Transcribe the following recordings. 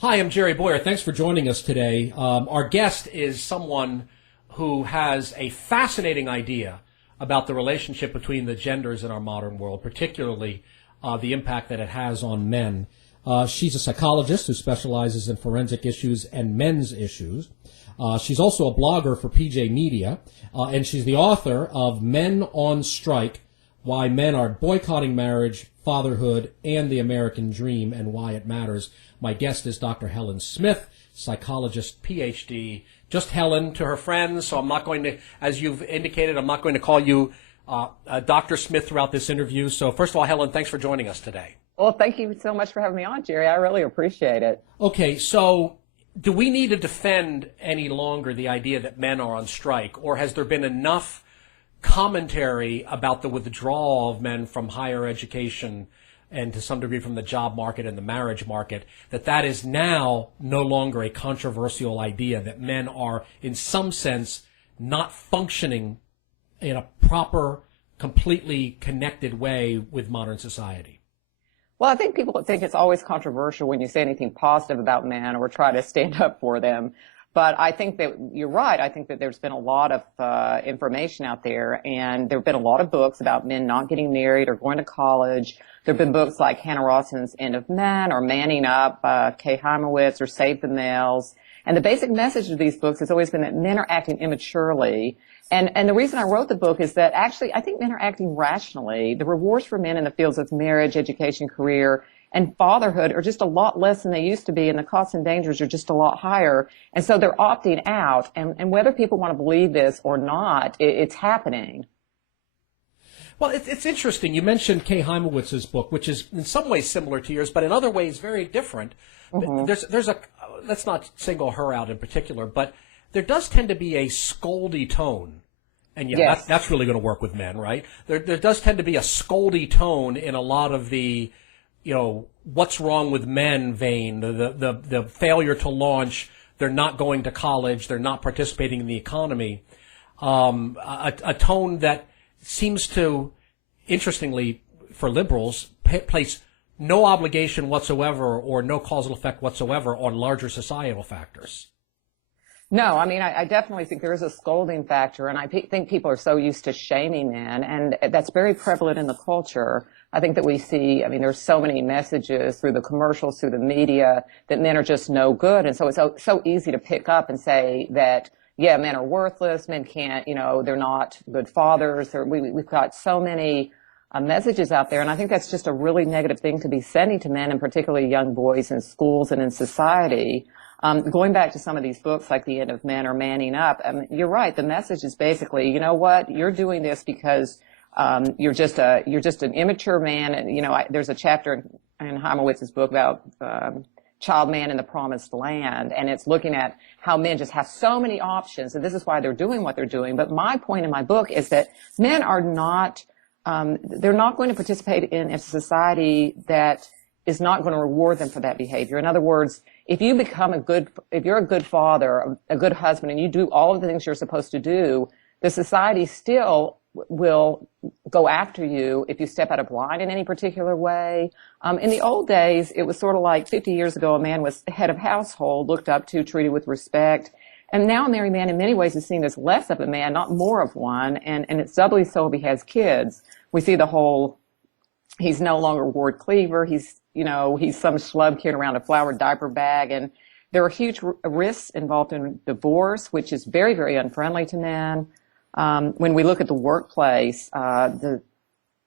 Hi, I'm Jerry Bowyer. Thanks for joining us today. Our guest is someone who has a fascinating idea about the relationship between the genders in our modern world, particularly the impact that it has on men. She's a psychologist who specializes in forensic issues and men's issues. She's also a blogger for PJ Media, and she's the author of Men on Strike, Why Men Are Boycotting Marriage, Fatherhood, and the American Dream, and Why It Matters. My guest is Dr. Helen Smith, psychologist, PhD. Just Helen to her friends, so I'm not going to, as you've indicated, I'm not going to call you Dr. Smith throughout this interview. So first of all, Helen, thanks for joining us today. Well, thank you so much for having me on, Jerry. I really appreciate it. Okay, so do we need to defend any longer the idea that men are on strike, or has there been enough commentary about the withdrawal of men from higher education and to some degree from the job market and the marriage market, that is now no longer a controversial idea, that men are, in some sense, not functioning in a proper, completely connected way with modern society? Well, I think people think it's always controversial when you say anything positive about men or try to stand up for them. But I think that you're right. I think that there's been a lot of information out there, and there have been a lot of books about men not getting married or going to college. There have been books like Hannah Rawson's End of Men or Manning Up, Kay Heimowitz, or Save the Males. And the basic message of these books has always been that men are acting immaturely. And the reason I wrote the book is that actually I think men are acting rationally. The rewards for men in the fields of marriage, education, career, and fatherhood are just a lot less than they used to be, and the costs and dangers are just a lot higher. And so they're opting out. And whether people want to believe this or not, it's happening. Well, it's interesting. You mentioned Kay Heimowitz's book, which is in some ways similar to yours, but in other ways very different. Mm-hmm. Let's not single her out in particular, but there does tend to be a scoldy tone. And yeah, yes, that's really going to work with men, right? There does tend to be a scoldy tone in a lot of the, what's wrong with men vein, the failure to launch, they're not going to college, they're not participating in the economy. A tone that seems to, interestingly, for liberals, place no obligation whatsoever or no causal effect whatsoever on larger societal factors. No, I mean, I definitely think there is a scolding factor, and I think people are so used to shaming men, and that's very prevalent in the culture. I think that we see, there's so many messages through the commercials, through the media, that men are just no good, and so it's so easy to pick up and say that, yeah, men are worthless, men can't, they're not good fathers. We've got so many messages out there, and I think that's just a really negative thing to be sending to men, and particularly young boys in schools and in society. Going back to some of these books like The End of Men or Manning Up, you're right. The message is basically, you know what, you're doing this because you're just an immature man. And there's a chapter in Heimowitz's book about child man in the promised land, and it's looking at how men just have so many options, and this is why they're doing what they're doing. But my point in my book is that men are not they're not going to participate in a society that is not going to reward them for that behavior. In other words, if you're a good father, a good husband, and you do all of the things you're supposed to do, the society still will go after you if you step out of line in any particular way. In the old days, it was sort of like 50 years ago, a man was head of household, looked up to, treated with respect. And now a married man in many ways is seen as less of a man, not more of one. And it's doubly so if he has kids. We see the whole, he's no longer Ward Cleaver. He's some schlub kid around a flowered diaper bag. And there are huge risks involved in divorce, which is very, very unfriendly to men. When we look at the workplace, the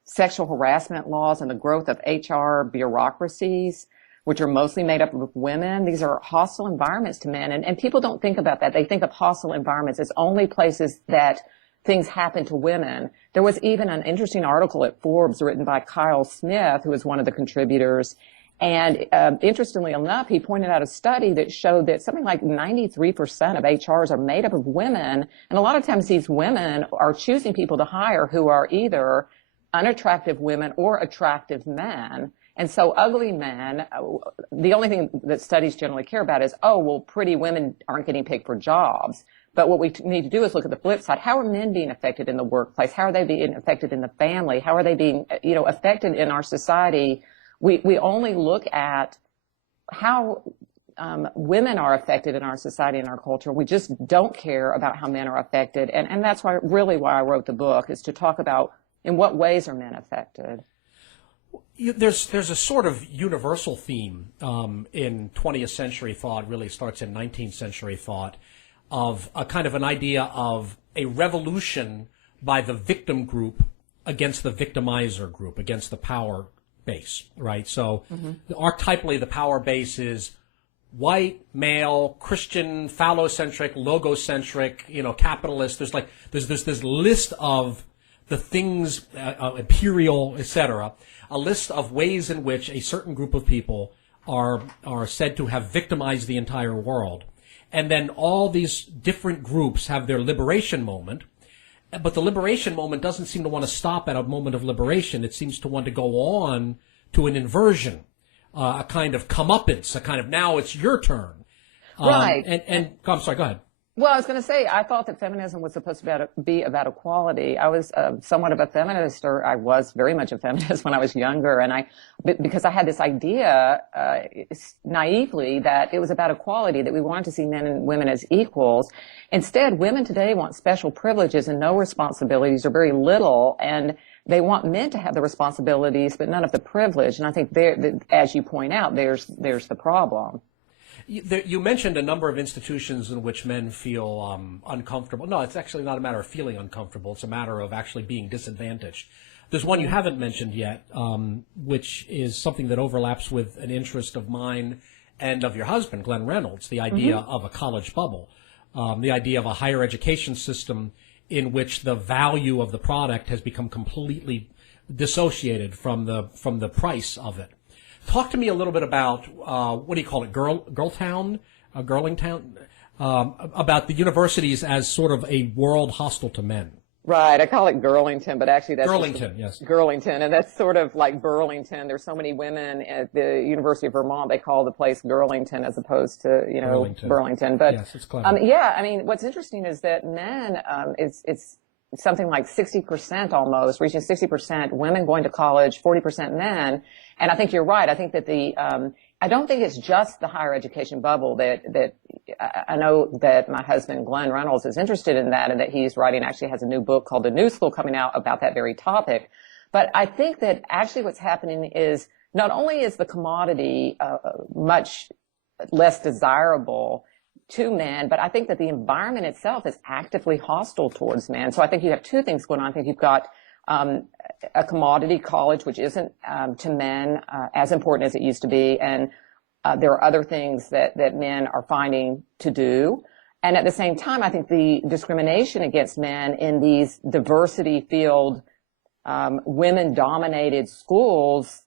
sexual harassment laws and the growth of HR bureaucracies, which are mostly made up of women, these are hostile environments to men. And people don't think about that. They think of hostile environments as only places that things happen to women. There was even an interesting article at Forbes written by Helen Smith, who was one of the contributors. And interestingly enough, he pointed out a study that showed that something like 93% of HRs are made up of women. And a lot of times these women are choosing people to hire who are either unattractive women or attractive men. And so ugly men, the only thing that studies generally care about is, pretty women aren't getting picked for jobs. But what we need to do is look at the flip side. How are men being affected in the workplace? How are they being affected in the family? How are they being, affected in our society? We only look at how women are affected in our society and our culture. We just don't care about how men are affected. And that's why I wrote the book, is to talk about in what ways are men affected. There's a sort of universal theme in 20th century thought, really starts in 19th century thought, of a kind of an idea of a revolution by the victim group against the victimizer group, against the power base, right? So archetypally, the power base is white, male, Christian, phallocentric, logocentric, capitalist. There's this list of the things, imperial, etc., a list of ways in which a certain group of people are said to have victimized the entire world. And then all these different groups have their liberation moment, but the liberation moment doesn't seem to want to stop at a moment of liberation. It seems to want to go on to an inversion, a kind of comeuppance, a kind of now it's your turn. Right. I'm sorry, go ahead. Well, I was going to say, I thought that feminism was supposed to be about equality. I was somewhat of a feminist, or I was very much a feminist when I was younger, and because I had this idea naively that it was about equality, that we wanted to see men and women as equals. Instead, women today want special privileges and no responsibilities, or very little, and they want men to have the responsibilities but none of the privilege. And I think as you point out, there's the problem. You mentioned a number of institutions in which men feel uncomfortable. No, it's actually not a matter of feeling uncomfortable. It's a matter of actually being disadvantaged. There's one you haven't mentioned yet, which is something that overlaps with an interest of mine and of your husband, Glenn Reynolds, the idea of a college bubble, the idea of a higher education system in which the value of the product has become completely dissociated from the price of it. Talk to me a little bit about, what do you call it, Girlington, about the universities as sort of a world hostile to men. Right. I call it Girlington, but actually that's Girlington, yes. Girlington, and that's sort of like Burlington. There's so many women at the University of Vermont, they call the place Girlington as opposed to, Burlington. But yes, it's clever. What's interesting is that men, it's something like 60% almost, reaching 60% women going to college, 40% men. And I think you're right. I think that I don't think it's just the higher education bubble that I know that my husband, Glenn Reynolds, is interested in that, and that he's writing, actually has a new book called The New School coming out about that very topic. But I think that actually what's happening is not only is the commodity much less desirable to men, but I think that the environment itself is actively hostile towards men. So I think you have two things going on. I think you've got a commodity college, which isn't to men as important as it used to be, and there are other things that men are finding to do. And at the same time, I think the discrimination against men in these diversity field, women-dominated schools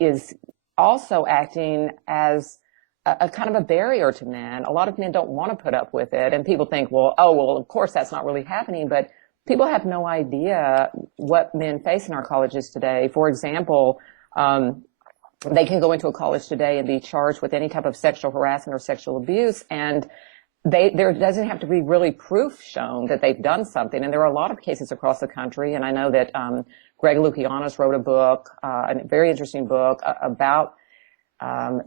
is also acting as a kind of a barrier to men. A lot of men don't want to put up with it, and people think, well, of course that's not really happening, but people have no idea what men face in our colleges today. For example, they can go into a college today and be charged with any type of sexual harassment or sexual abuse, and there doesn't have to be really proof shown that they've done something. And there are a lot of cases across the country, and I know that Greg Lukianos wrote a book, a very interesting book about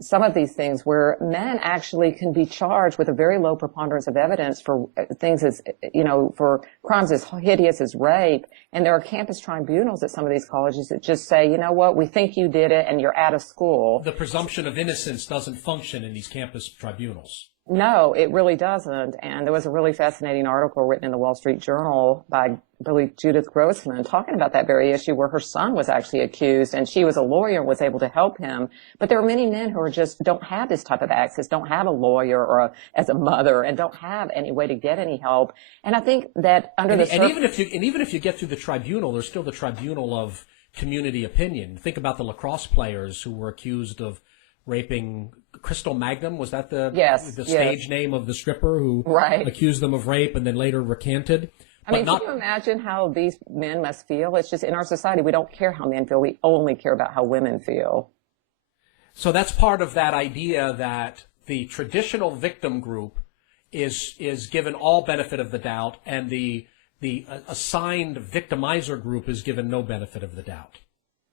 some of these things where men actually can be charged with a very low preponderance of evidence for things as, for crimes as hideous as rape. And there are campus tribunals at some of these colleges that just say, you know what, we think you did it and you're out of school. The presumption of innocence doesn't function in these campus tribunals. No, it really doesn't. And there was a really fascinating article written in the Wall Street Journal by, I believe, Judith Grossman, talking about that very issue, where her son was actually accused, and she was a lawyer and was able to help him. But there are many men who are just don't have this type of access, don't have a lawyer or as a mother, and don't have any way to get any help. And I think that even if you get through the tribunal, there's still the tribunal of community opinion. Think about the lacrosse players who were accused of raping Crystal Magnum. Was that the stage name of the stripper who accused them of rape and then later recanted? Can you imagine how these men must feel? It's just in our society, we don't care how men feel. We only care about how women feel. So that's part of that idea that the traditional victim group is given all benefit of the doubt, and the assigned victimizer group is given no benefit of the doubt.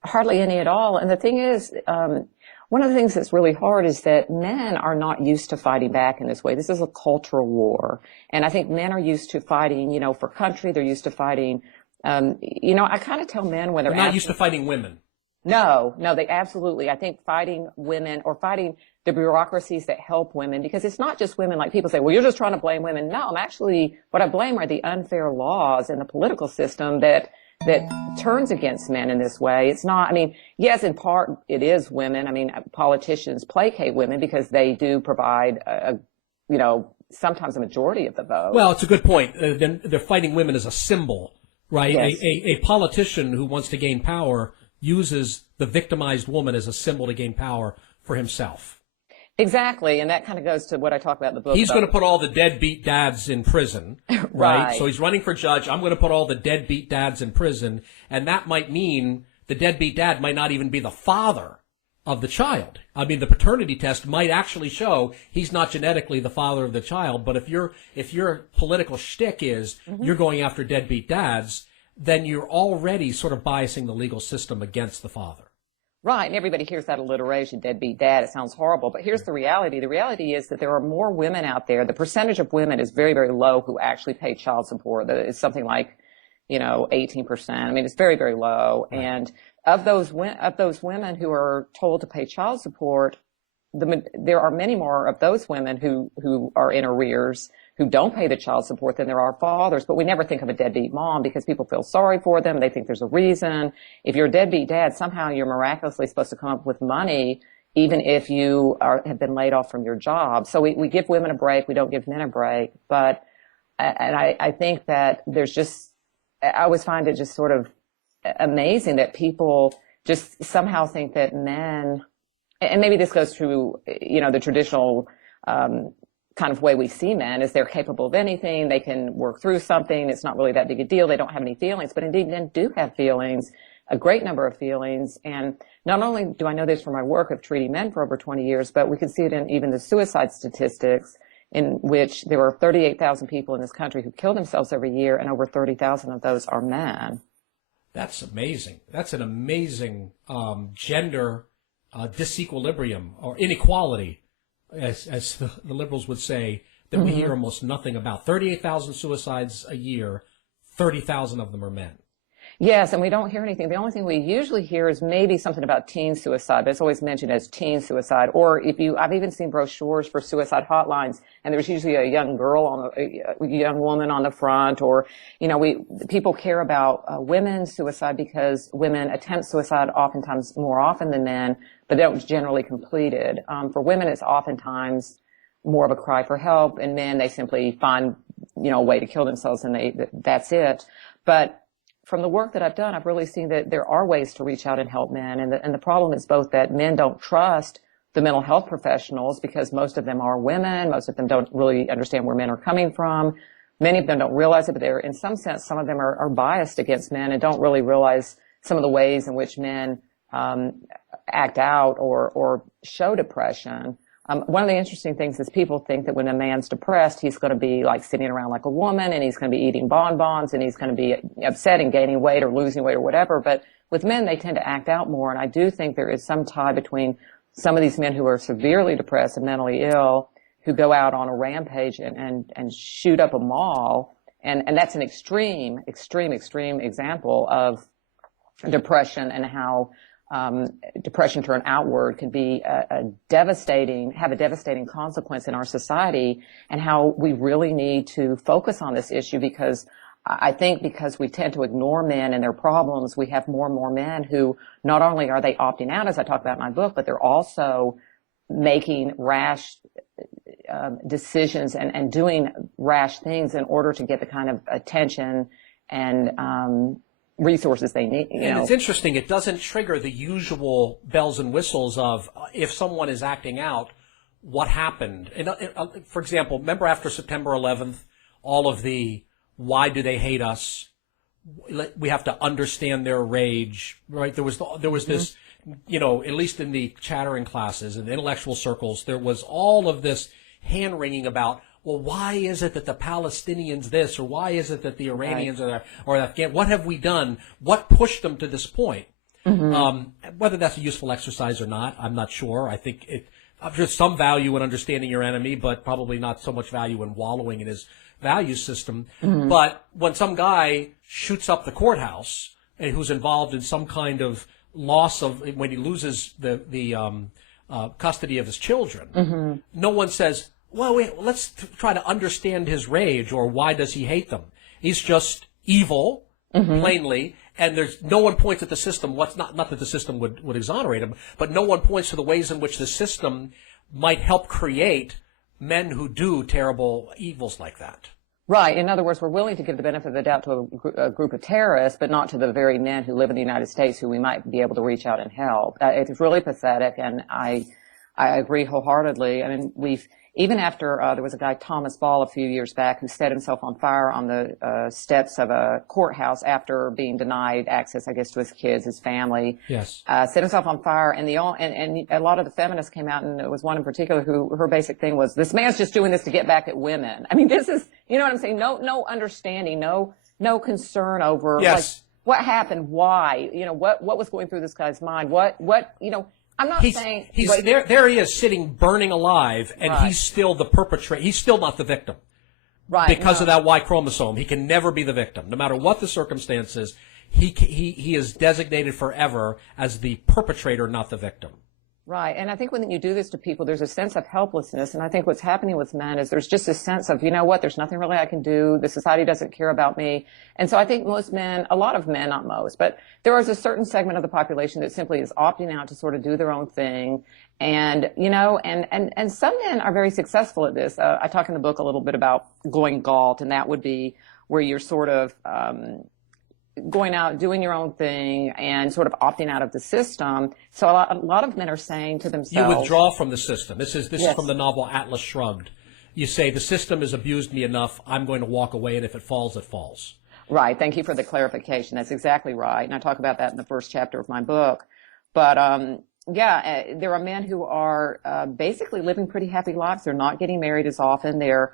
Hardly any at all. And the thing is, One of the things that's really hard is that men are not used to fighting back in this way. This is a cultural war. And I think men are used to fighting, for country. They're used to fighting, I kind of tell men when they're not used to fighting women. No, they absolutely. I think fighting women or fighting the bureaucracies that help women, because it's not just women. Like people say, well, you're just trying to blame women. No, what I blame are the unfair laws in the political system that turns against men in this way. It's not, yes, in part it is women. Politicians placate women because they do provide, sometimes a majority of the vote. Well, it's a good point. Then they're fighting women as a symbol, right? Yes. A politician who wants to gain power uses the victimized woman as a symbol to gain power for himself. Exactly, and that kind of goes to what I talk about in the book. He's going to put all the deadbeat dads in prison, right? So he's running for judge. I'm going to put all the deadbeat dads in prison, and that might mean the deadbeat dad might not even be the father of the child. The paternity test might actually show he's not genetically the father of the child, but if your political shtick is you're going after deadbeat dads, then you're already sort of biasing the legal system against the father. Right, and everybody hears that alliteration, deadbeat dad. It sounds horrible, but here's the reality. The reality is that there are more women out there. The percentage of women is very, very low who actually pay child support. It's something like, 18%. It's very, very low. Right. And of those women who are told to pay child support, there are many more of those women who are in arrears, who don't pay the child support than there are fathers. But we never think of a deadbeat mom because people feel sorry for them. They think there's a reason. If you're a deadbeat dad, somehow you're miraculously supposed to come up with money, even if you have been laid off from your job. So we give women a break. We don't give men a break. But, I think that I always find it just sort of amazing that people just somehow think that men, and maybe this goes to, the traditional, kind of way we see men is they're capable of anything. They can work through something. It's not really that big a deal. They don't have any feelings, but indeed men do have feelings, a great number of feelings. And not only do I know this from my work of treating men for over 20 years, but we can see it in even the suicide statistics, in which there are 38,000 people in this country who kill themselves every year, and over 30,000 of those are men. That's amazing. That's an amazing gender disequilibrium or inequality, as the liberals would say, that we hear almost nothing about. 38,000 suicides a year, 30,000 of them are men. Yes, and we don't hear anything. The only thing we usually hear is maybe something about teen suicide, but it's always mentioned as teen suicide. Or I've even seen brochures for suicide hotlines, and there's usually a young woman on the front, or, people care about women's suicide because women attempt suicide oftentimes more often than men, but they don't generally complete it. For women, it's oftentimes more of a cry for help, and men, they simply find, a way to kill themselves, and that's it. But from the work that I've done, I've really seen that there are ways to reach out and help men. And the problem is both that men don't trust the mental health professionals because most of them are women. Most of them don't really understand where men are coming from. Many of them don't realize it, but in some sense, some of them are biased against men and don't really realize some of the ways in which men act out or show depression. One of the interesting things is people think that when a man's depressed, he's going to be like sitting around like a woman, and he's going to be eating bonbons, and he's going to be upset and gaining weight or losing weight or whatever. But with men, they tend to act out more. And I do think there is some tie between some of these men who are severely depressed and mentally ill, who go out on a rampage and shoot up a mall. And that's an extreme example of depression, and how depression turned outward can be have a devastating consequence in our society, and how we really need to focus on this issue, because I think because we tend to ignore men and their problems, we have more and more men who not only are they opting out, as I talk about in my book, but they're also making rash decisions and doing rash things in order to get the kind of attention and resources they need. And it's interesting, it doesn't trigger the usual bells and whistles of if someone is acting out, what happened? And, for example, remember after September 11th, all of the why do they hate us? We have to understand their rage, right? There was this, at least in the chattering classes and intellectual circles, there was all of this hand-wringing about, well, why is it that the Palestinians this, or why is it that the Iranians are there, or Afghan? What have we done? What pushed them to this point? Whether that's a useful exercise or not, I'm not sure. I think there's some value in understanding your enemy, but probably not so much value in wallowing in his value system. But when some guy shoots up the courthouse and who's involved in some kind of loss of, when he loses the custody of his children, no one says, well, wait, let's try to understand his rage, or why does he hate them? He's just evil, plainly, and there's no one points at the system. Not that the system would exonerate him, but no one points to the ways in which the system might help create men who do terrible evils like that. Right. In other words, we're willing to give the benefit of the doubt to a group of terrorists, but not to the very men who live in the United States who we might be able to reach out and help. It's really pathetic, and I agree wholeheartedly. I mean, even after there was a guy, Thomas Ball, a few years back, who set himself on fire on the steps of a courthouse after being denied access, I guess, to his kids, his family. Yes. Set himself on fire, and a lot of the feminists came out, and it was one in particular who her basic thing was, this man's just doing this to get back at women. I mean, this is, you know what I'm saying? No understanding, no concern over like, what happened, why, what was going through this guy's mind, what I'm not saying there he is sitting burning alive, and he's still the perpetrator. He's still not the victim, right? Because of that Y chromosome, he can never be the victim, no matter what the circumstances. He is designated forever as the perpetrator, not the victim. Right. And I think when you do this to people, there's a sense of helplessness. And I think what's happening with men is there's just a sense of, you know what, there's nothing really I can do. The society doesn't care about me. And so I think most men, a lot of men, not most, but there is a certain segment of the population that simply is opting out to sort of do their own thing. And, and some men are very successful at this. I talk in the book a little bit about going galt, and that would be where you're sort of, going out, doing your own thing, and sort of opting out of the system. So a lot of men are saying to themselves, you withdraw from the system. This is from the novel Atlas Shrugged. You say, the system has abused me enough, I'm going to walk away, and if it falls, it falls. Right. Thank you for the clarification. That's exactly right. And I talk about that in the first chapter of my book. But there are men who are basically living pretty happy lives. They're not getting married as often. They're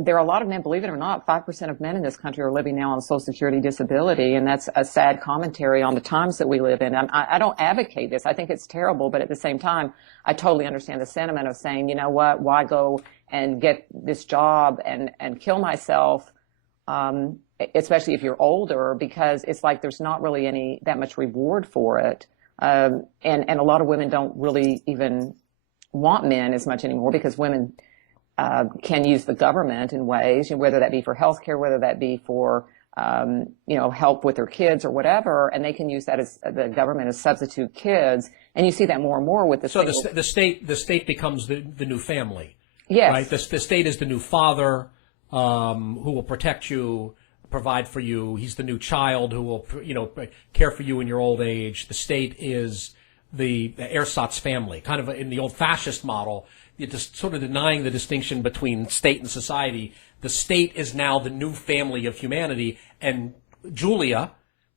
there are a lot of men, believe it or not, 5% of men in this country are living now on Social Security disability, and that's a sad commentary on the times that we live in. I don't advocate this. I think it's terrible, but at the same time, I totally understand the sentiment of saying, you know what, why go and get this job and kill myself, especially if you're older, because it's like there's not really that much reward for it. And a lot of women don't really even want men as much anymore, because women can use the government in ways, whether that be for health care, whether that be for, help with their kids or whatever, and they can use that as the government as substitute kids. And you see that more and more with the state becomes the new family. Yes. Right? The state is the new father, who will protect you, provide for you. He's the new child who will, care for you in your old age. The state is the ersatz family, kind of in the old fascist model. You're just sort of denying the distinction between state and society. The state is now the new family of humanity, and Julia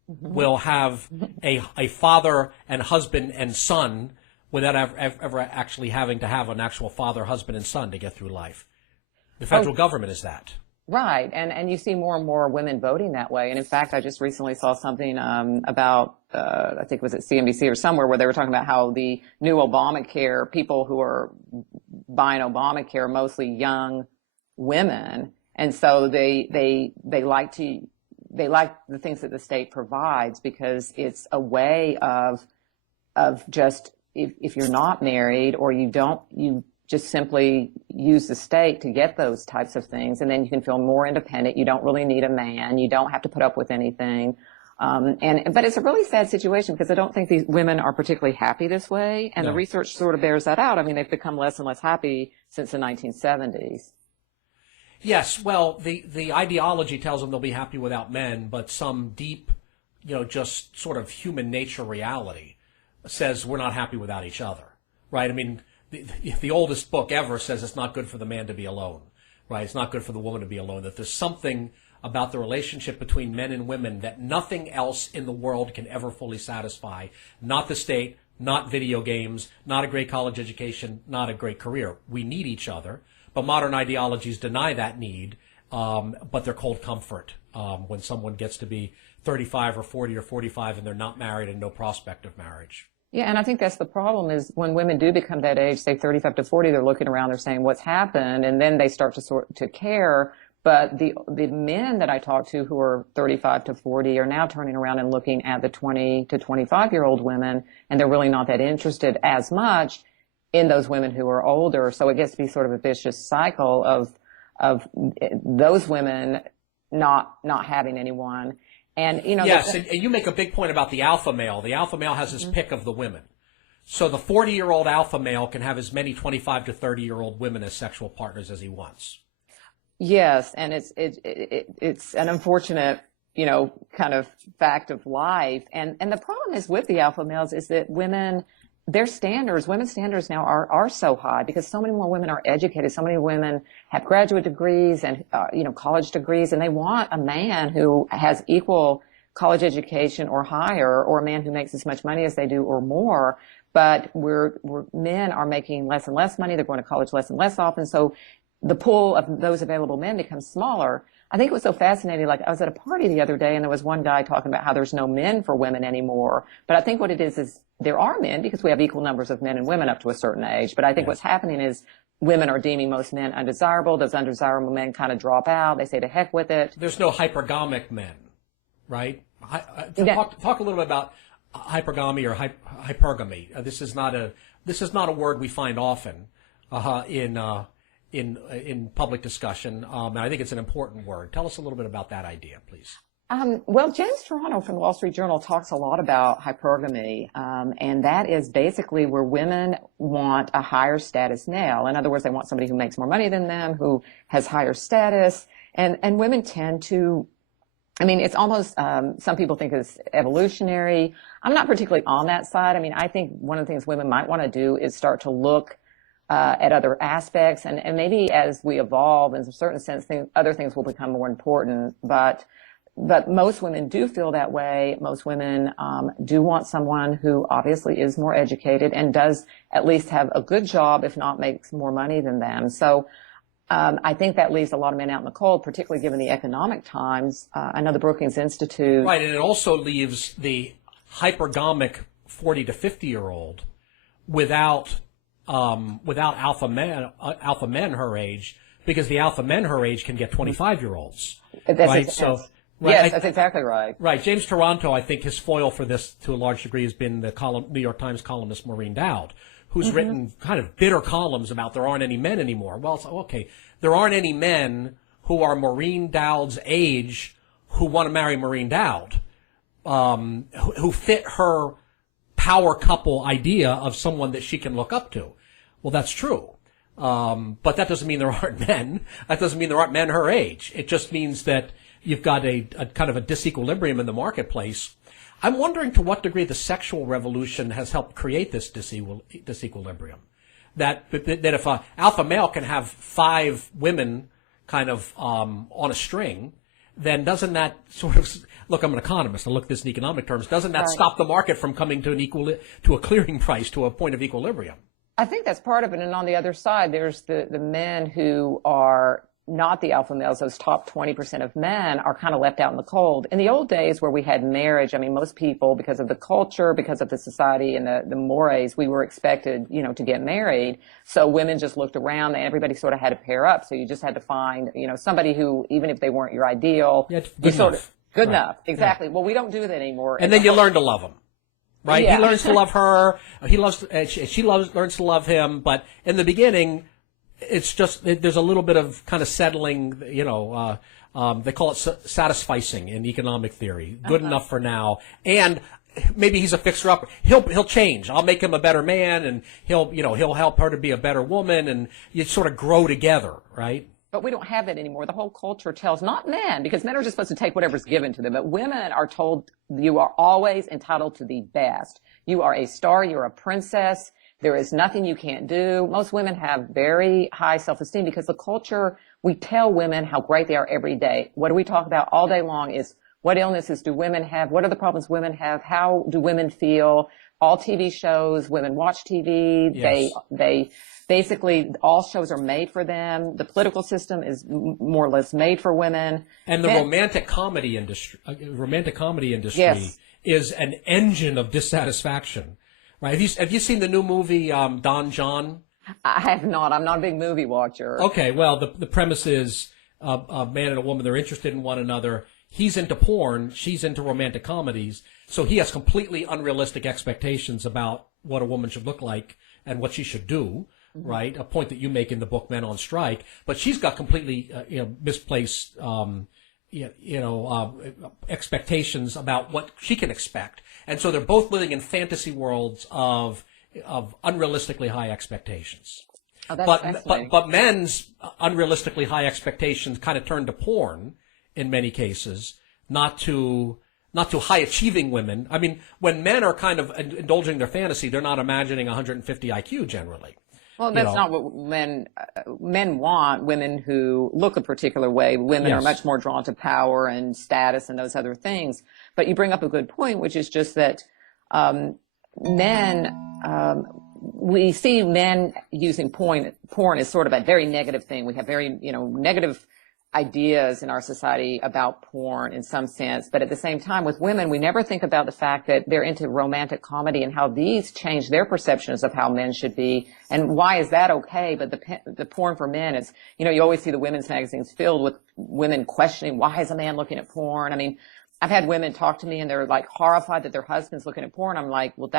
will have a father and husband and son without ever actually having to have an actual father, husband, and son to get through life. The federal government is that. Right, and you see more and more women voting that way. And in fact, I just recently saw something about, I think it was at CNBC or somewhere, where they were talking about how the new Obamacare, people who are buying Obamacare, mostly young women, and so they like the things that the state provides, because it's a way of just, if you're not married, or you just simply use the state to get those types of things, and then you can feel more independent. You don't really need a man. You don't have to put up with anything. But it's a really sad situation, because I don't think these women are particularly happy this way, and the research sort of bears that out. I mean, they've become less and less happy since the 1970s. Yes, well, the ideology tells them they'll be happy without men, but some deep, just sort of human nature reality says we're not happy without each other, right? I mean, the oldest book ever says it's not good for the man to be alone, right? It's not good for the woman to be alone, that there's something about the relationship between men and women that nothing else in the world can ever fully satisfy. Not the state, not video games, not a great college education, not a great career. We need each other, but modern ideologies deny that need, but they're cold comfort when someone gets to be 35 or 40 or 45 and they're not married and no prospect of marriage. Yeah, and I think that's the problem is when women do become that age, say 35 to 40, they're looking around, they're saying what's happened, and then they start to care. But the men that I talk to who are 35 to 40 are now turning around and looking at the 20 to 25-year-old women, and they're really not that interested as much in those women who are older. So it gets to be sort of a vicious cycle of those women not having anyone. And, you know, yes, and you make a big point about the alpha male. The alpha male has his pick of the women. So the 40-year-old alpha male can have as many 25 to 30-year-old women as sexual partners as he wants. Yes, and it's an unfortunate, you know, kind of fact of life. And the problem is with the alpha males is that women's standards now are so high because so many more women are educated. So many women have graduate degrees and, you know, college degrees, and they want a man who has equal college education or higher, or a man who makes as much money as they do or more. But men are making less and less money. They're going to college less and less often. So the pool of those available men becomes smaller. I think it was so fascinating. Like I was at a party the other day and there was one guy talking about how there's no men for women anymore. But I think what it is there are men because we have equal numbers of men and women up to a certain age. But I think what's happening is women are deeming most men undesirable. Those undesirable men kind of drop out. They say to heck with it. There's no hypergamic men, right? Talk a little bit about hypergamy or hypergamy. This is not a word we find often in public discussion, and I think it's an important word. Tell us a little bit about that idea, please. Well, James Toronto from the Wall Street Journal talks a lot about hypergamy, and that is basically where women want a higher status male. In other words, they want somebody who makes more money than them, who has higher status, and women tend to, I mean, it's almost, some people think it's evolutionary. I'm not particularly on that side. I mean, I think one of the things women might want to do is start to look at other aspects, and maybe as we evolve in a certain sense, other things will become more important. But most women do feel that way. Most women do want someone who obviously is more educated and does at least have a good job, if not makes more money than them. So I think that leaves a lot of men out in the cold, particularly given the economic times. I know the Brookings Institute. Right, and it also leaves the hypergamic 40 to 50-year-old without alpha men her age, because the alpha men her age can get 25-year-olds. Right? So, right, yes, that's exactly right. Right. James Toronto, I think his foil for this to a large degree has been the New York Times columnist Maureen Dowd, who's written kind of bitter columns about there aren't any men anymore. Well, it's okay. There aren't any men who are Maureen Dowd's age who want to marry Maureen Dowd, who fit her power couple idea of someone that she can look up to. Well, that's true. But that doesn't mean there aren't men. That doesn't mean there aren't men her age. It just means that you've got a kind of a disequilibrium in the marketplace. I'm wondering to what degree the sexual revolution has helped create this disequilibrium. That if an alpha male can have 5 women kind of on a string, then doesn't that sort of, look, I'm an economist, I look at this in economic terms, doesn't that stop the market from coming to a clearing price, to a point of equilibrium? I think that's part of it. And on the other side, there's the men who are not the alpha males. Those top 20% of men are kind of left out in the cold. In the old days where we had marriage, I mean, most people, because of the culture, because of the society and the mores, we were expected, you know, to get married. So women just looked around and everybody sort of had to pair up. So you just had to find, you know, somebody who, even if they weren't your ideal, good enough. Exactly. Yeah. Well, we don't do that anymore. And then you learn to love them. Right? Yeah. He learns to love her. She learns to love him. But in the beginning, it's just, there's a little bit of kind of settling, you know, they call it satisficing in economic theory. Good enough for now. And maybe he's a fixer-upper. He'll change. I'll make him a better man, and he'll help her to be a better woman, and you sort of grow together, right? But we don't have that anymore. The whole culture tells, not men, because men are just supposed to take whatever's given to them, but women are told you are always entitled to the best. You are a star, you're a princess, there is nothing you can't do. Most women have very high self-esteem because the culture, we tell women how great they are every day. What do we talk about all day long is what illnesses do women have? What are the problems women have? How do women feel? all TV shows, women watch TV. Yes. They basically, all shows are made for them. The political system is more or less made for women. And the romantic comedy industry Yes. is an engine of dissatisfaction, right? Have you seen the new movie Don John? I have not. I'm not a big movie watcher. Okay, well, the premise is a man and a woman, they're interested in one another. He's into porn, she's into romantic comedies, so he has completely unrealistic expectations about what a woman should look like and what she should do, right? A point that you make in the book Men on Strike, but she's got completely misplaced expectations about what she can expect. And so they're both living in fantasy worlds of unrealistically high expectations. Oh, that's fascinating. But men's unrealistically high expectations kind of turn to porn in many cases, not to high achieving women. I mean, when men are kind of indulging their fantasy, they're not imagining 150 IQ generally. Well, that's not what men want. Women who look a particular way. Women are much more drawn to power and status and those other things. But you bring up a good point, which is just that men. We see men using porn as sort of a very negative thing. We have very negative ideas in our society about porn in some sense. But at the same time, with women, we never think about the fact that they're into romantic comedy and how these change their perceptions of how men should be. And why is that okay? But the porn for men is, you always see the women's magazines filled with women questioning, why is a man looking at porn? I mean, I've had women talk to me and they're like horrified that their husband's looking at porn. I'm like, well,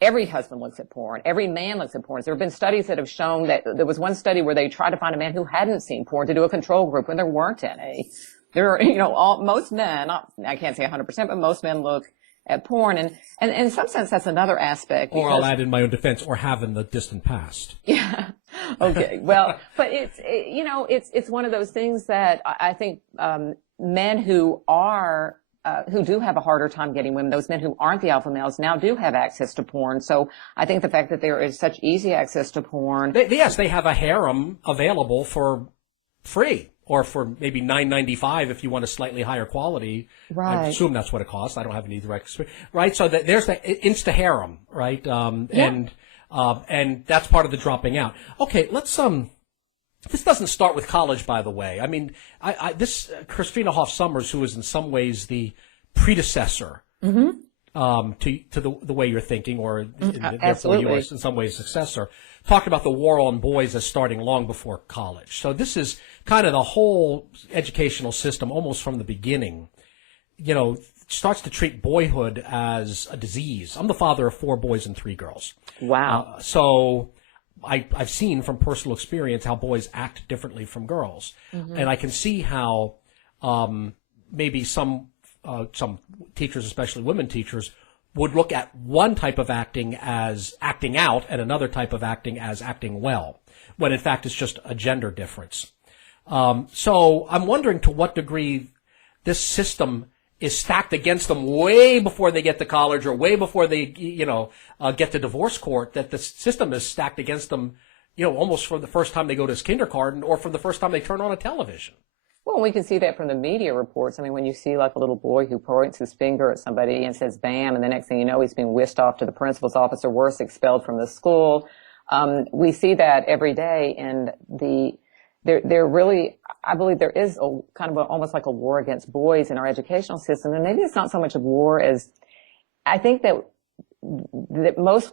every husband looks at porn. Every man looks at porn. There have been studies that have shown that there was one study where they tried to find a man who hadn't seen porn to do a control group when there weren't any. There are, most men, I can't say 100%, but most men look at porn. And in some sense, that's another aspect. Or I'll add in my own defense, or have in the distant past. Yeah. Okay. Well, but it's one of those things that I think, men who do have a harder time getting women, those men who aren't the alpha males now do have access to porn. So I think the fact that there is such easy access to porn. Yes, they have a harem available for free, or for maybe $9.95 if you want a slightly higher quality. Right. I assume that's what it costs. I don't have any direct experience. Right. So there's the Insta harem, right? And that's part of the dropping out. Okay, let's This doesn't start with college, by the way. I mean, this Christina Hoff Sommers, who is in some ways the predecessor to the way you're thinking, or therefore you are in some ways successor, talked about the war on boys as starting long before college. So this is kind of the whole educational system, almost from the beginning, starts to treat boyhood as a disease. I'm the father of 4 boys and 3 girls. Wow. So I've seen from personal experience how boys act differently from girls. And I can see how maybe some teachers, especially women teachers, would look at one type of acting as acting out and another type of acting as acting well, when in fact it's just a gender difference. So I'm wondering to what degree this system is stacked against them way before they get to college, or way before they, get to divorce court, that the system is stacked against them, almost from the first time they go to kindergarten, or from the first time they turn on a television. Well, we can see that from the media reports. I mean, when you see like a little boy who points his finger at somebody and says, bam, and the next thing you know, he's being whisked off to the principal's office, or worse, expelled from the school. We see that every day, and they're really, I believe there is almost like a war against boys in our educational system. And maybe it's not so much a war as, I think that most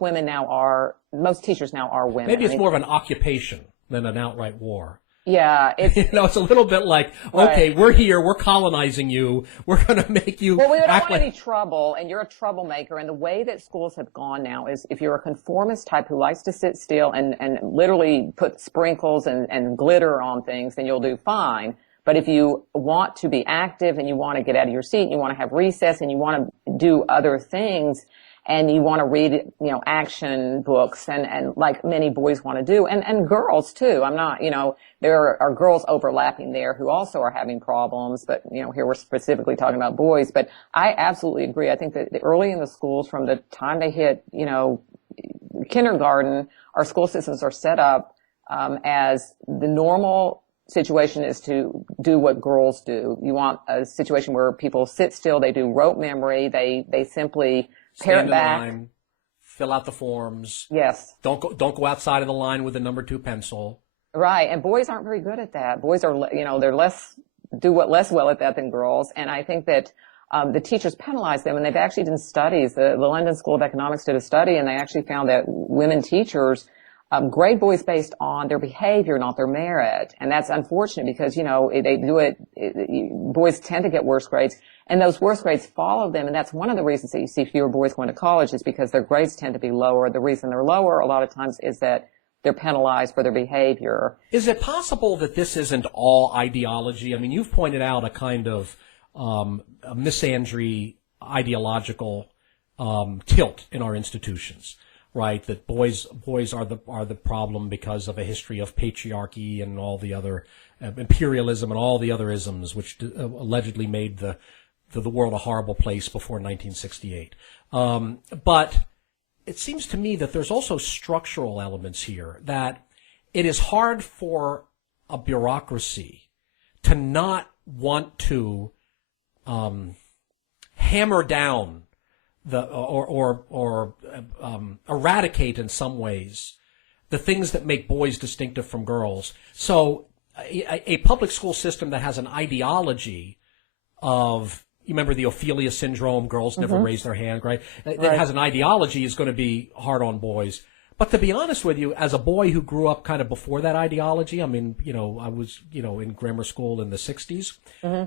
teachers now are women. Maybe it's more of an occupation than an outright war. Yeah. It's a little bit like, okay, right. We're here, we're colonizing you, we're going to make you Well, we don't want any trouble, and you're a troublemaker. And the way that schools have gone now is, if you're a conformist type who likes to sit still and literally put sprinkles and glitter on things, then you'll do fine. But if you want to be active and you want to get out of your seat and you want to have recess and you want to do other things, and you want to read, action books and like many boys want to do, and girls too. I'm not, there are girls overlapping there who also are having problems, but, here we're specifically talking about boys. But I absolutely agree. I think that early in the schools, from the time they hit, kindergarten, our school systems are set up as the normal situation is to do what girls do. You want a situation where people sit still, they do rote memory, they simply parrot back. Fill out the forms. Yes. Don't go outside of the line with the number 2 pencil. Right. And boys aren't very good at that. Boys are, they're less well at that than girls. And I think that the teachers penalize them, and they've actually done studies. The London School of Economics did a study, and they actually found that women teachers grade boys based on their behavior, not their merit. And that's unfortunate because, they do it, boys tend to get worse grades, and those worse grades follow them. And that's one of the reasons that you see fewer boys going to college is because their grades tend to be lower. The reason they're lower a lot of times is that they're penalized for their behavior. Is it possible that this isn't all ideology? I mean, you've pointed out a kind of a misandry ideological tilt in our institutions, right? That boys are the problem because of a history of patriarchy and all the other imperialism and all the other isms, which allegedly made the world a horrible place before 1968. But it seems to me that there's also structural elements here, that it is hard for a bureaucracy to not want to hammer down or eradicate in some ways the things that make boys distinctive from girls. So a public school system that has an ideology of, you remember the Ophelia syndrome, girls never raise their hand, right? That has an ideology is going to be hard on boys. But to be honest with you, as a boy who grew up kind of before that ideology, I mean, I was, in grammar school in the 60s.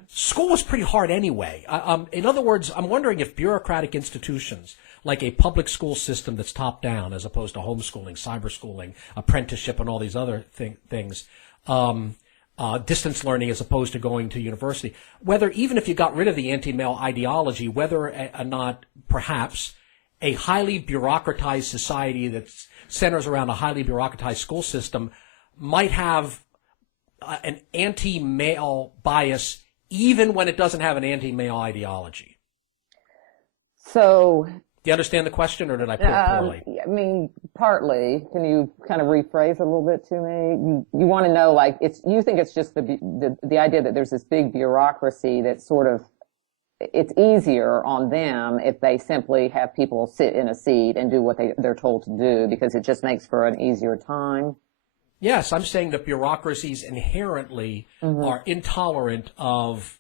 School was pretty hard anyway. In other words, I'm wondering if bureaucratic institutions like a public school system that's top down as opposed to homeschooling, cyberschooling, apprenticeship, and all these other things, distance learning as opposed to going to university, whether even if you got rid of the anti-male ideology, whether or not perhaps a highly bureaucratized society that centers around a highly bureaucratized school system might have an anti-male bias even when it doesn't have an anti-male ideology. So, do you understand the question, or did I put it poorly? I mean, partly. Can you kind of rephrase a little bit to me? You want to know, you think it's just the idea that there's this big bureaucracy that sort of, it's easier on them if they simply have people sit in a seat and do what they're told to do because it just makes for an easier time? Yes, I'm saying that bureaucracies inherently are intolerant of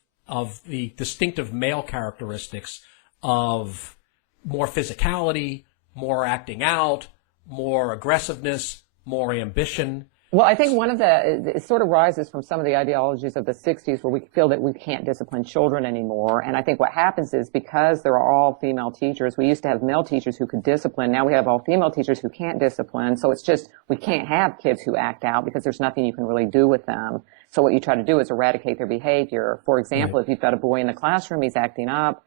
the distinctive male characteristics of more physicality, more acting out, more aggressiveness, more ambition. Well, I think it sort of rises from some of the ideologies of the 60s where we feel that we can't discipline children anymore. And I think what happens is because there are all female teachers, we used to have male teachers who could discipline. Now we have all female teachers who can't discipline. So it's just, we can't have kids who act out because there's nothing you can really do with them. So what you try to do is eradicate their behavior. For example, if you've got a boy in the classroom, he's acting up,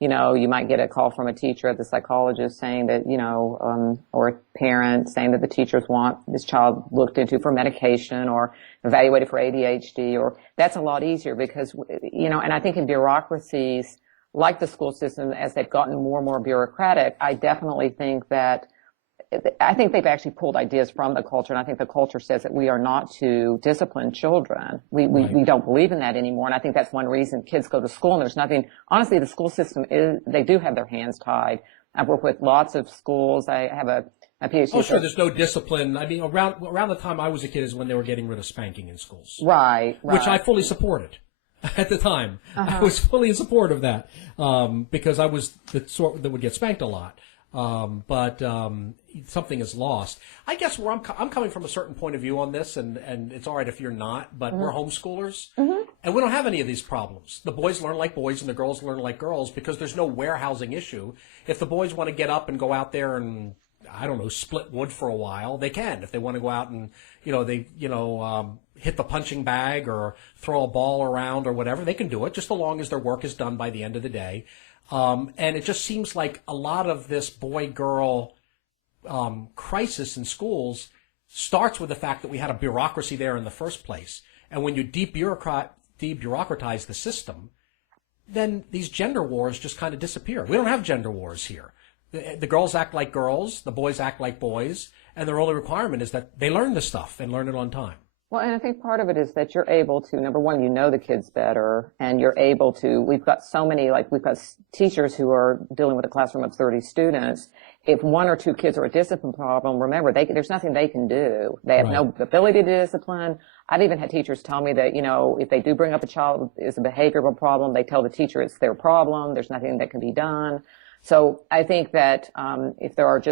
you might get a call from a teacher at the psychologist saying that, or a parent saying that the teachers want this child looked into for medication or evaluated for ADHD, or that's a lot easier because, and I think in bureaucracies like the school system, as they've gotten more and more bureaucratic, I definitely think they've actually pulled ideas from the culture, and I think the culture says that we are not to discipline children. We don't believe in that anymore, and I think that's one reason kids go to school, and there's nothing, honestly, the school system they do have their hands tied. I've worked with lots of schools. I have a PhD. Oh, sure, there's no discipline. I mean, around the time I was a kid is when they were getting rid of spanking in schools. Right. Which I fully supported. At the time, I was fully in support of that because I was the sort that would get spanked a lot. But something is lost. I guess where I'm coming from a certain point of view on this, and it's all right if you're not, but we're homeschoolers, and we don't have any of these problems. The boys learn like boys and the girls learn like girls because there's no warehousing issue. If the boys want to get up and go out there and, I don't know, split wood for a while, they can. If they want to go out and, hit the punching bag or throw a ball around or whatever, they can do it just so long as their work is done by the end of the day. And it just seems like a lot of this boy-girl crisis in schools starts with the fact that we had a bureaucracy there in the first place. And when you de-bureaucratize the system, then these gender wars just kind of disappear. We don't have gender wars here. The girls act like girls, the boys act like boys, and their only requirement is that they learn the stuff and learn it on time. Well, and I think part of it is that you're able to, number one, you know the kids better, and you're able to, we've got so many, like we've got teachers who are dealing with a classroom of 30 students. If one or two kids are a discipline problem, remember, there's nothing they can do. They have no ability to discipline. I've even had teachers tell me that, if they do bring up a child is a behavioral problem, they tell the teacher it's their problem. There's nothing that can be done. So I think that if there are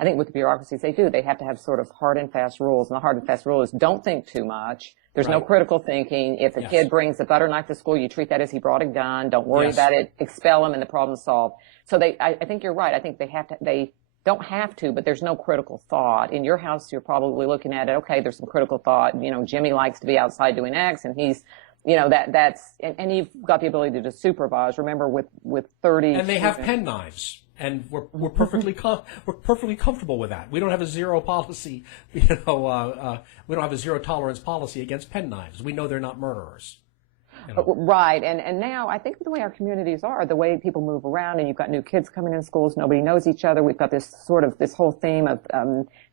I think with the bureaucracies, they have to have sort of hard and fast rules. And the hard and fast rule is don't think too much. There's no critical thinking. If a kid brings a butter knife to school, you treat that as he brought a gun. Don't worry about it. Expel him and the problem's solved. So I think you're right. I think they don't have to, but there's no critical thought. In your house, you're probably looking at it, okay, there's some critical thought. Jimmy likes to be outside doing X, and he's, and you've got the ability to supervise. Remember with 30. And they have pen knives. And we're perfectly comfortable with that. We don't have a zero policy, we don't have a zero tolerance policy against pen knives. We know they're not murderers. Right, and now I think the way our communities are, the way people move around, and you've got new kids coming in schools, nobody knows each other. We've got this whole theme of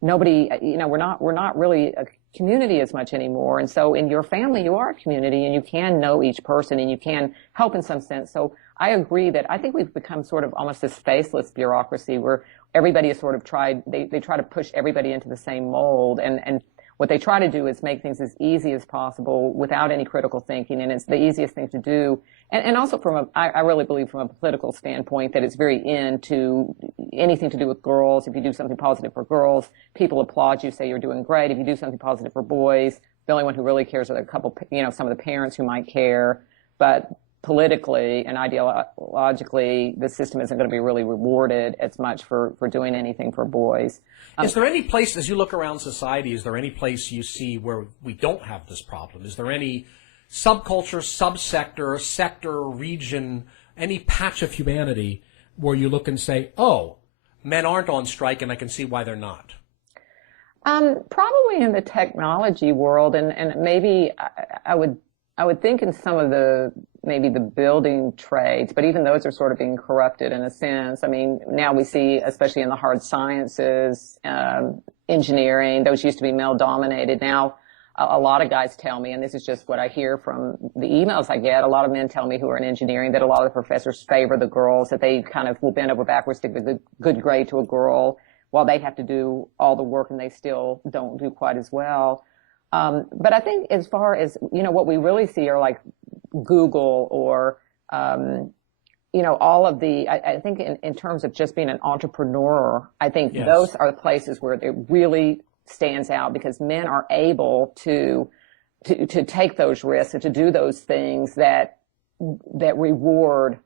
nobody, we're not really a community as much anymore. And so in your family, you are a community, and you can know each person, and you can help in some sense. So I agree that I think we've become sort of almost this faceless bureaucracy where everybody has sort of they try to push everybody into the same mold, and what they try to do is make things as easy as possible without any critical thinking, and it's the easiest thing to do. And also I really believe from a political standpoint that it's very into anything to do with girls. If you do something positive for girls, people applaud you, say you're doing great. If you do something positive for boys, the only one who really cares are some of the parents who might care. But politically and ideologically, the system isn't going to be really rewarded as much for doing anything for boys. Is there any place, as you look around society, is there any place you see where we don't have this problem? Is there any subculture, subsector, sector, region, any patch of humanity where you look and say, oh, men aren't on strike and I can see why they're not? Probably in the technology world, and maybe I would think in some of maybe the building trades, but even those are sort of being corrupted in a sense. I mean, now we see, especially in the hard sciences, engineering, those used to be male dominated. Now, a lot of guys tell me, and this is just what I hear from the emails I get, a lot of men tell me who are in engineering that a lot of the professors favor the girls, that they kind of will bend over backwards to give a good grade to a girl while they have to do all the work and they still don't do quite as well. But I think as far as, what we really see are like Google or, all of I think in terms of just being an entrepreneur, I think those are the places where it really stands out because men are able to take those risks and to do those things that reward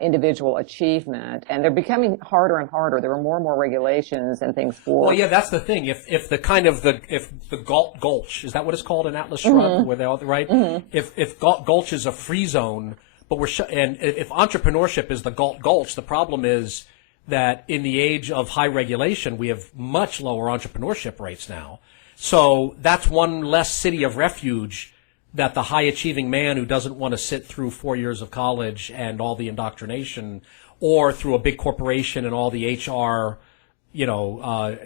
individual achievement, and they're becoming harder and harder. There are more and more regulations and things for. Well, yeah, that's the thing. If the gulch, is that what it's called in Atlas Shrugged, where they all right? Mm-hmm. If gulch is a free zone, but and if entrepreneurship is the gulch, the problem is that in the age of high regulation, we have much lower entrepreneurship rates now. So that's one less city of refuge that the high-achieving man who doesn't want to sit through 4 years of college and all the indoctrination, or through a big corporation and all the HR,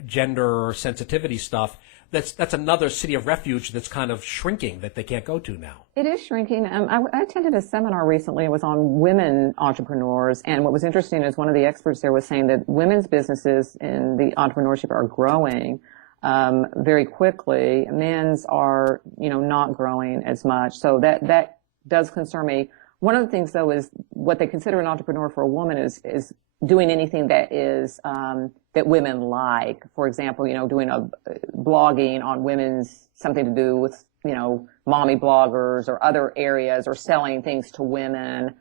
gender sensitivity stuff, that's another city of refuge that's kind of shrinking that they can't go to now. It is shrinking. I attended a seminar recently. It was on women entrepreneurs, and what was interesting is one of the experts there was saying that women's businesses in the entrepreneurship are growing very quickly. Men's are, not growing as much. So that does concern me. One of the things, though, is what they consider an entrepreneur for a woman is doing anything that is that women like. For example, doing a blogging on something to do with, mommy bloggers or other areas, or selling things to women.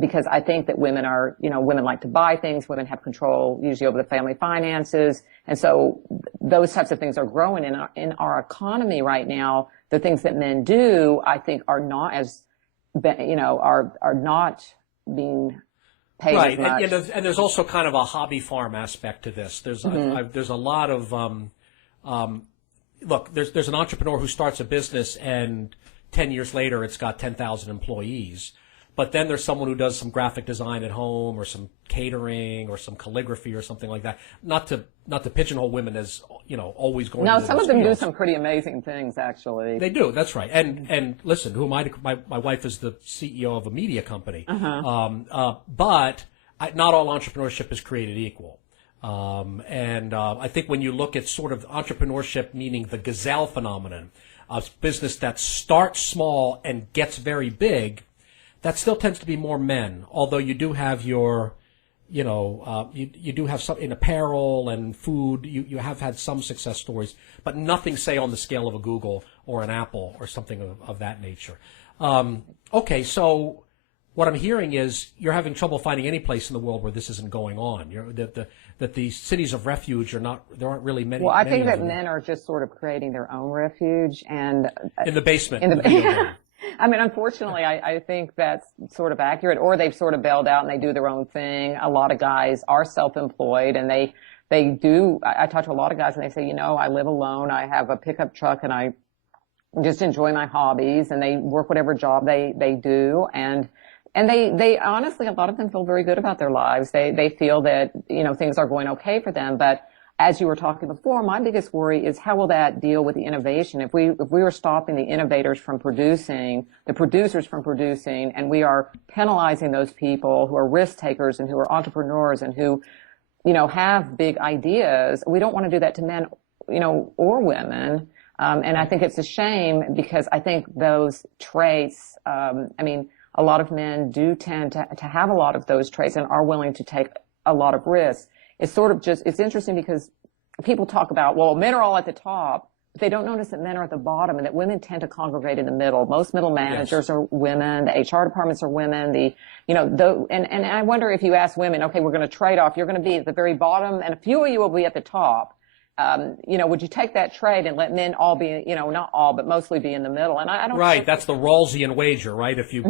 Because I think that women are, women like to buy things. Women have control usually over the family finances. And so those types of things are growing in our economy right now. The things that men do, I think, are not as, are not being paid right. as much. And there's also kind of a hobby farm aspect to this. There's there's a lot of, look, there's an entrepreneur who starts a business and 10 years later it's got 10,000 employees. but then there's someone who does some graphic design at home or some catering or some calligraphy or something like that. Not to pigeonhole women as, always going to No, some of them do fields. some pretty amazing things, actually. They do. That's right. And listen, who am I? My wife is the CEO of a media company. But not all entrepreneurship is created equal. I think when you look at sort of entrepreneurship, meaning the gazelle phenomenon, a business that starts small and gets very big, that still tends to be more men. Although you do have your, you do have some in apparel and food. You have had some success stories, but nothing, say, on the scale of a Google or an Apple or something of that nature. Okay, so what I'm hearing is you're having trouble finding any place in the world where this isn't going on. That the cities of refuge there aren't really many. Well, I think that men are just sort of creating their own refuge and in the basement. I mean, unfortunately, I think that's sort of accurate. Or they've sort of bailed out and they do their own thing. A lot of guys are self-employed and they do. I talk to a lot of guys and they say, I live alone. I have a pickup truck and I just enjoy my hobbies, and they work whatever job they do. And they honestly, a lot of them feel very good about their lives. They feel that, things are going okay for them. But as you were talking before, my biggest worry is how will that deal with the innovation? If we were stopping the innovators from producing, the producers from producing, and we are penalizing those people who are risk takers and who are entrepreneurs and who, have big ideas, we don't want to do that to men, or women. And I think it's a shame because I think those traits, a lot of men do tend to have a lot of those traits and are willing to take a lot of risks. It's sort of it's interesting because people talk about, well, men are all at the top, but they don't notice that men are at the bottom and that women tend to congregate in the middle. Most middle managers are women. The HR departments are women. And I wonder if you ask women, okay, we're going to trade off. You're going to be at the very bottom and a few of you will be at the top. Would you take that trade and let men all be, not all, but mostly be in the middle? And I don't. Right. That's the Rawlsian wager, right? If you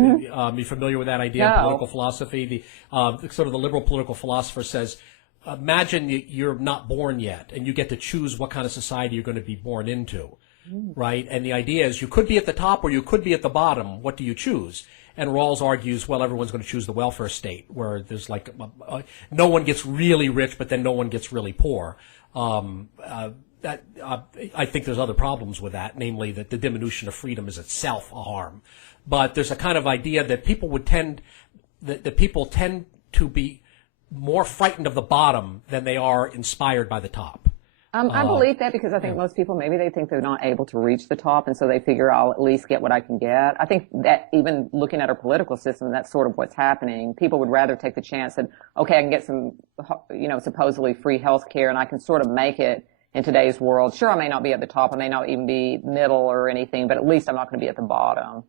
be familiar with that idea in political philosophy, sort of the liberal political philosopher says, imagine you're not born yet and you get to choose what kind of society you're going to be born into, right? And the idea is you could be at the top or you could be at the bottom. What do you choose? And Rawls argues, well, everyone's going to choose the welfare state where there's no one gets really rich, but then no one gets really poor. I think there's other problems with that, namely that the diminution of freedom is itself a harm. But there's a kind of idea that people tend to be more frightened of the bottom than they are inspired by the top. I believe that because I think most people, maybe they think they're not able to reach the top, and so they figure I'll at least get what I can get. I think that even looking at our political system, that's sort of what's happening. People would rather take the chance that, okay, I can get some, supposedly free health care, and I can sort of make it in today's world. Sure, I may not be at the top, I may not even be middle or anything, but at least I'm not going to be at the bottom.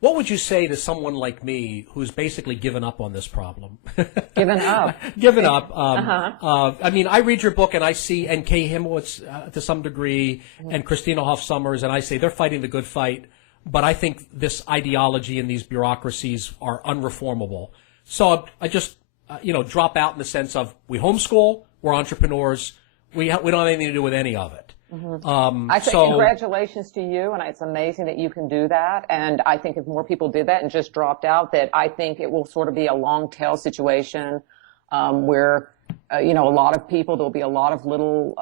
What would you say to someone like me who's basically given up on this problem? Given up? Given up. I read your book and I see N.K. Himowitz to some degree and Christina Hoff Sommers, and I say they're fighting the good fight, but I think this ideology and these bureaucracies are unreformable. So I just, drop out in the sense of we homeschool, we're entrepreneurs, we don't have anything to do with any of it. I say congratulations to you, and it's amazing that you can do that. And I think if more people did that and just dropped out, that I think it will sort of be a long tail situation where, a lot of people, there'll be a lot of little,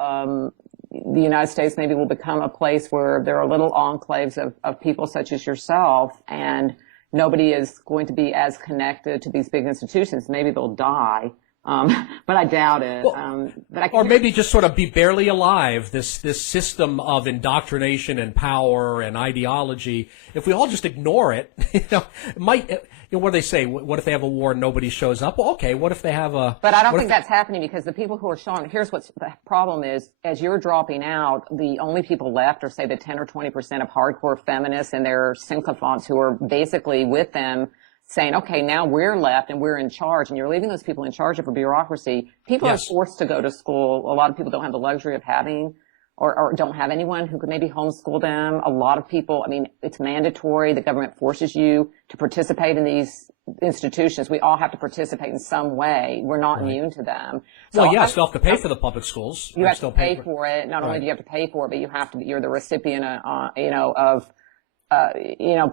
the United States maybe will become a place where there are little enclaves of people such as yourself, and nobody is going to be as connected to these big institutions. Maybe they'll die. But I doubt it. Well, or maybe just sort of be barely alive, this system of indoctrination and power and ideology. If we all just ignore it, it might, what do they say? What if they have a war and nobody shows up? Well, okay, what if they have a... But I don't think that's happening because the people who are showing, here's what the problem is, as you're dropping out, the only people left are, say, the 10 or 20% of hardcore feminists and their sycophants who are basically with them saying, okay, now we're left and we're in charge, and you're leaving those people in charge of a bureaucracy. People are forced to go to school. A lot of people don't have the luxury of having or don't have anyone who could maybe homeschool them. A lot of people, it's mandatory. The government forces you to participate in these institutions. We all have to participate in some way. We're not immune to them. So well, yes, you have to pay for the public schools. You have to pay for it. Not only do you have to pay for it, but you're the recipient of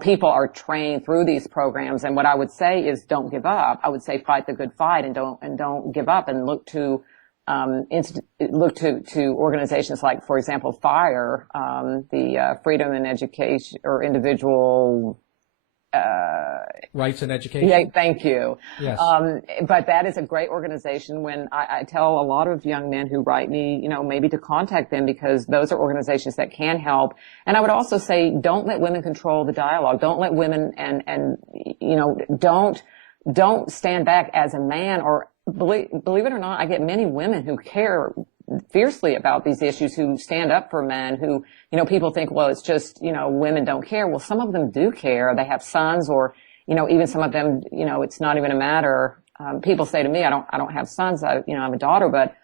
people are trained through these programs. And what I would say is don't give up. I would say fight the good fight and don't give up, and look to organizations like, for example, FIRE, the Freedom and Education or Individual Rights and Education. Yeah, thank you. Yes. But that is a great organization. When I tell a lot of young men who write me, maybe to contact them, because those are organizations that can help. And I would also say, don't let women control the dialogue. Don't let women don't stand back as a man. Or believe it or not, I get many women who care fiercely about these issues, who stand up for men, who, people think, well, it's just, women don't care. Well, some of them do care. They have sons, or, even some of them, it's not even a matter. People say to me, I don't have sons. I have a daughter, but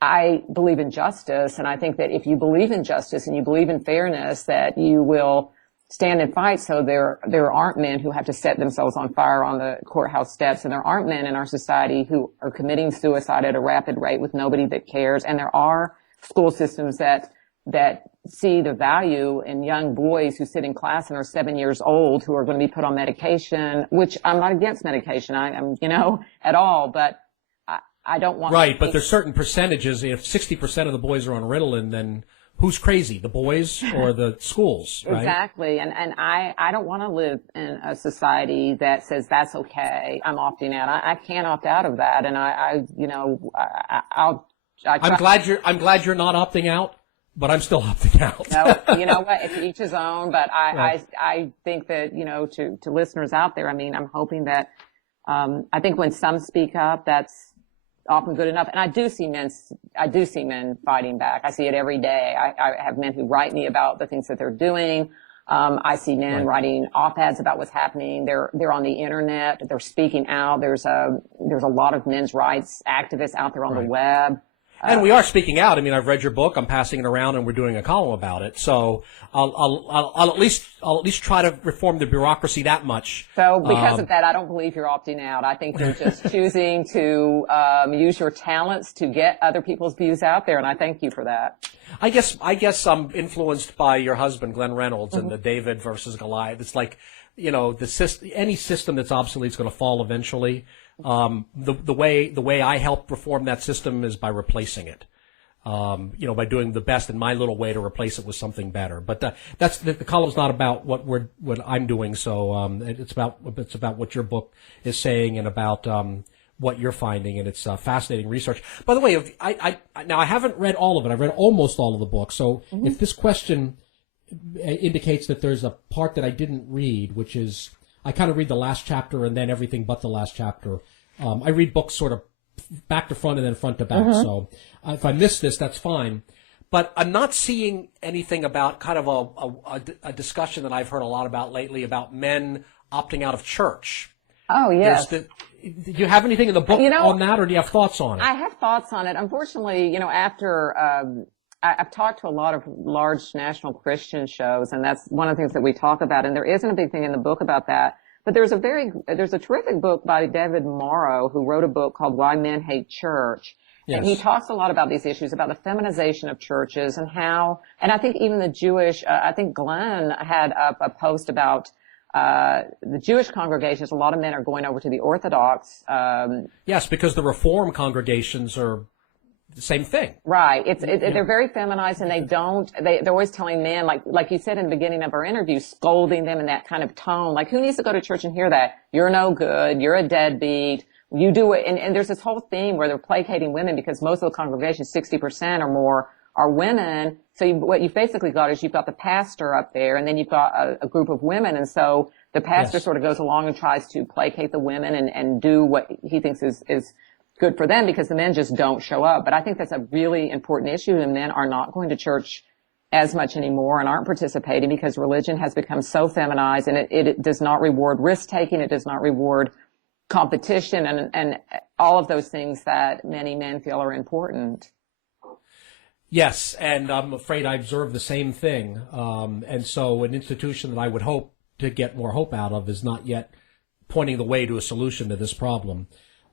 I believe in justice. And I think that if you believe in justice and you believe in fairness, that you will stand and fight. So there aren't men who have to set themselves on fire on the courthouse steps, and there aren't men in our society who are committing suicide at a rapid rate with nobody that cares. And there are school systems that see the value in young boys who sit in class and are 7 years old, who are going to be put on medication, which I'm not against medication. I'm at all, but I don't want. Right, but there's certain percentages. If 60% of the boys are on Ritalin, then who's crazy, the boys or the schools, right? Exactly. And I don't want to live in a society that says that's okay, I'm opting out. I can't opt out of that. And I'm glad you're not opting out, but I'm still opting out. No, you know what? It's each his own. But Right. I think that, to listeners out there, I'm hoping that, I think when some speak up, that's often good enough. And I do see men fighting back. I see it every day. I have men who write me about the things that they're doing. I see men writing op-eds about what's happening. They're on the internet. They're speaking out. There's a lot of men's rights activists out there on the web. And we are speaking out. I've read your book. I'm passing it around, and we're doing a column about it. So I'll at least try to reform the bureaucracy that much. So because of that, I don't believe you're opting out. I think you're just choosing to use your talents to get other people's views out there, and I thank you for that. I guess I'm influenced by your husband, Glenn Reynolds, and the David versus Goliath. It's like, any system that's obsolete is going to fall eventually. The way I help reform that system is by replacing it. By doing the best in my little way to replace it with something better. But the column's not about what I'm doing. So it's about what your book is saying and about what you're finding, and it's fascinating research. By the way, I haven't read all of it. I've read almost all of the book. So if this question indicates that there's a part that I didn't read, which is I kind of read the last chapter and then everything but the last chapter. I read books sort of back to front and then front to back. So if I miss this, that's fine. But I'm not seeing anything about kind of a discussion that I've heard a lot about lately about men opting out of church. Oh, yes. Do you have anything in the book on that, or do you have thoughts on it? I have thoughts on it. Unfortunately, after I've talked to a lot of large national Christian shows, and that's one of the things that we talk about. And there isn't a big thing in the book about that. But there's a terrific book by David Morrow, who wrote a book called Why Men Hate Church. Yes. And he talks a lot about these issues, about the feminization of churches and how, and I think even the Jewish, I think Glenn had a post about the Jewish congregations. A lot of men are going over to the Orthodox. Yes, because the Reform congregations are the same thing. Right. They're very feminized, and they're always telling men, like you said in the beginning of our interview, scolding them in that kind of tone. Like, who needs to go to church and hear that? You're no good. You're a deadbeat. You do it. And there's this whole theme where they're placating women, because most of the congregations, 60% or more, are women. So what you've basically got is you've got the pastor up there, and then you've got a group of women. And so the pastor sort of goes along and tries to placate the women and do what he thinks is good for them, because the men just don't show up. But I think that's a really important issue, and men are not going to church as much anymore and aren't participating because religion has become so feminized, and it does not reward risk-taking. It does not reward competition and all of those things that many men feel are important. Yes, and I'm afraid I observe the same thing. And so an institution that I would hope to get more hope out of is not yet pointing the way to a solution to this problem.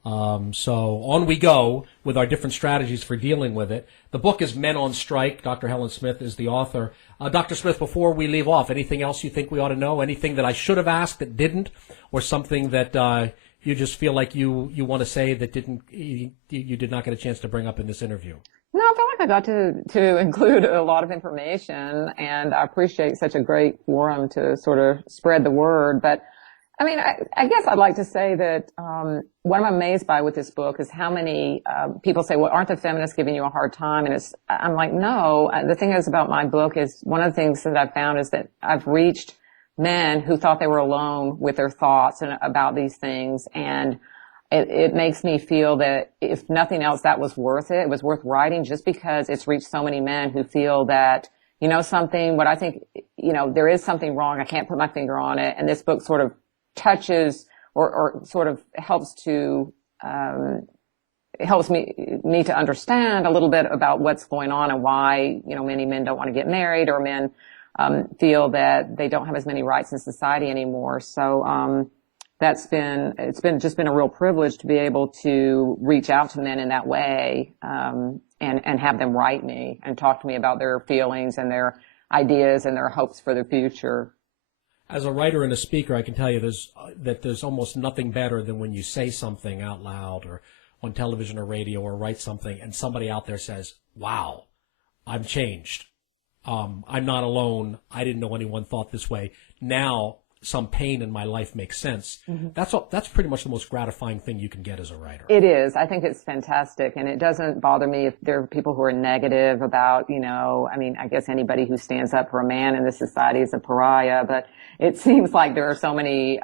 So on we go with our different strategies for dealing with it. The book is Men on Strike. Dr. Helen Smith is the author. Dr. Smith, before we leave off, anything else you think we ought to know? Anything that I should have asked that didn't, or something that you just feel like you want to say that you did not get a chance to bring up in this interview? No, I feel like I got to include a lot of information, and I appreciate such a great forum to sort of spread the word. But I mean, I guess I'd like to say that what I'm amazed by with this book is how many people say, well, aren't the feminists giving you a hard time? And I'm like, no. The thing is about my book is one of the things that I've found is that I've reached men who thought they were alone with their thoughts and about these things. And it makes me feel that if nothing else, that was worth it. It was worth writing just because it's reached so many men who feel that, you know, what I think, you know, there is something wrong. I can't put my finger on it. And this book sort of touches or sort of helps me to understand a little bit about what's going on and why, you know, many men don't want to get married, or men feel that they don't have as many rights in society anymore. So it's been a real privilege to be able to reach out to men in that way, and have them write me and talk to me about their feelings and their ideas and their hopes for the future. As a writer and a speaker, I can tell you there's almost nothing better than when you say something out loud or on television or radio, or write something and somebody out there says, wow, I'm changed. I'm not alone. I didn't know anyone thought this way. Now some pain in my life makes sense. Mm-hmm. That's pretty much the most gratifying thing you can get as a writer. It is. I think it's fantastic. And it doesn't bother me if there are people who are negative about, you know, I mean, I guess anybody who stands up for a man in this society is a pariah, but it seems like there are so many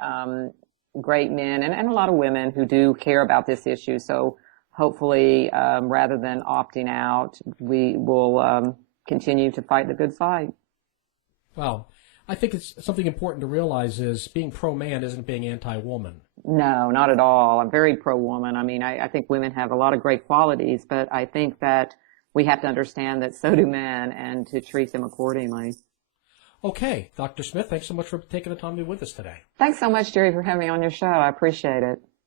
great men and a lot of women who do care about this issue. So hopefully, rather than opting out, we will continue to fight the good fight. Well, I think it's something important to realize is being pro-man isn't being anti-woman. No, not at all. I'm very pro-woman. I mean, I think women have a lot of great qualities, but I think that we have to understand that so do men, and to treat them accordingly. Okay, Dr. Smith, thanks so much for taking the time to be with us today. Thanks so much, Jerry, for having me on your show. I appreciate it.